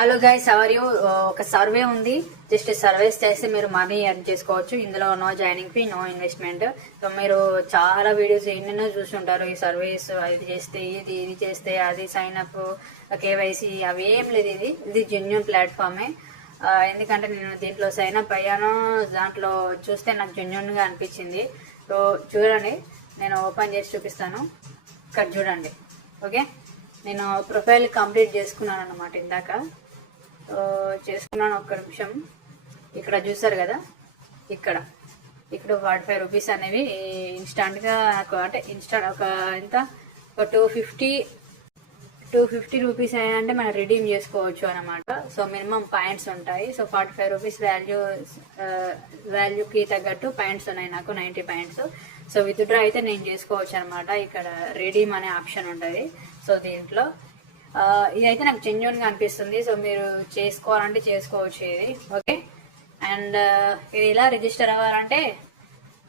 Hello guys, how're you. ఒక survey ఉంది. Just surveys చేస్తే మీరు మనీ ఎర్న్ చేసుకోవచ్చు. ఇందులో no joining fee, no investment. So మీరు చాలా వీడియోస్ ఎన్నెన్నో చూస్తుంటారు. ఈ సర్వేస్ ఇది చేస్తే ఇది చేస్తే అది, సైన్ అప్, కేవైసీ, అవి ఏం లేదు. ఇది జెన్యున్ ప్లాట్ఫామే. ఎందుకంటే నేను దీంట్లో సైన్ అప్ అయ్యాను. దాంట్లో చూస్తే నాకు జెన్యున్గా అనిపించింది. సో చూడండి, నేను ఓపెన్ చేసి చూపిస్తాను. ఇక్కడ చూడండి. ఓకే, నేను ప్రొఫైల్ కంప్లీట్ చేసుకున్నాను అన్నమాట. ఇందాక చేసుకున్నాను. ఒక్క నిమిషం. ఇక్కడ చూసారు కదా, ఇక్కడ 45 రూపీస్ అనేవి ఇన్స్టాంట్గా నాకు, అంటే ఇన్స్టాంట్ ఒక ఎంత, ఒక 250 రూపీస్ అంటే మనం రిడీమ్ చేసుకోవచ్చు అనమాట. సో మినిమం పాయింట్స్ ఉంటాయి. సో 45 రూపీస్ వాల్యూకి తగ్గట్టు పాయింట్స్ ఉన్నాయి నాకు, 90 పాయింట్స్. సో విత్డ్రా అయితే నేను చేసుకోవచ్చు అనమాట. ఇక్కడ రిడీమ్ అనే ఆప్షన్ ఉంటుంది. సో దీంట్లో ఇదైతే నాకు జెన్యున్గా అనిపిస్తుంది. సో మీరు చేసుకోవాలంటే చేసుకోవచ్చు ఇది. ఓకే, అండ్ ఇది ఎలా రిజిస్టర్ అవ్వాలంటే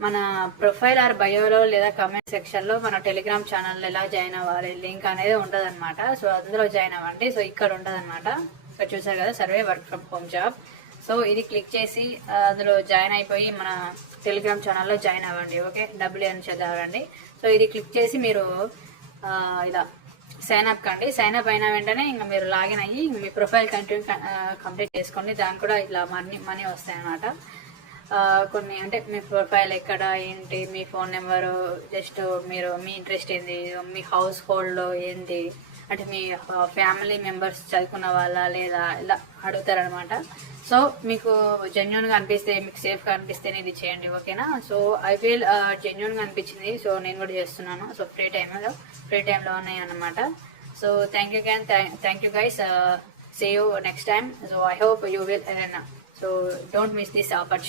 మన ప్రొఫైల్ ఆర్ బయోలో లేదా కమెంట్ సెక్షన్లో మన టెలిగ్రామ్ ఛానల్లో ఎలా జాయిన్ అవ్వాలి లింక్ అనేది ఉంటుంది అనమాట. సో అందులో జాయిన్ అవ్వండి. సో ఇక్కడ ఉంటుంది అనమాట. ఇక్కడ చూసారు కదా, survey work from home job. So ఇది క్లిక్ చేసి అందులో జాయిన్ అయిపోయి మన టెలిగ్రామ్ ఛానల్లో జాయిన్ అవ్వండి. ఓకే, డబ్బులు అని చదవండి. సో ఇది క్లిక్ చేసి మీరు ఇలా సైన్ అప్ కండి. సైన్ అప్ అయిన వెంటనే ఇంకా మీరు లాగిన్ అయ్యి మీ ప్రొఫైల్ కంప్లీట్ చేసుకోండి. దానికి కూడా ఇట్లా మనీ వస్తాయి అన్నమాట. కొన్ని అంటే మీ ప్రొఫైల్ ఎక్కడ ఏంటి, మీ ఫోన్ నెంబరు, జస్ట్ మీరు మీ ఇంట్రెస్ట్ ఏంది, మీ హౌస్ హోల్డ్లో ఏంటి, అంటే మీ ఫ్యామిలీ మెంబర్స్ చదువుకున్న వాళ్ళ లేదా ఇలా అడుగుతారనమాట. సో మీకు జెన్యున్గా అనిపిస్తే, మీకు సేఫ్గా అనిపిస్తేనే ఇది చేయండి. ఓకేనా? సో ఐ ఫీల్ జెన్యున్గా అనిపించింది. సో నేను కూడా చేస్తున్నాను. సో ఫ్రీ టైంలో ఉన్నాయి అన్నమాట. So thank you guys. See you next time. So I hope you will earn. So don't miss this opportunity.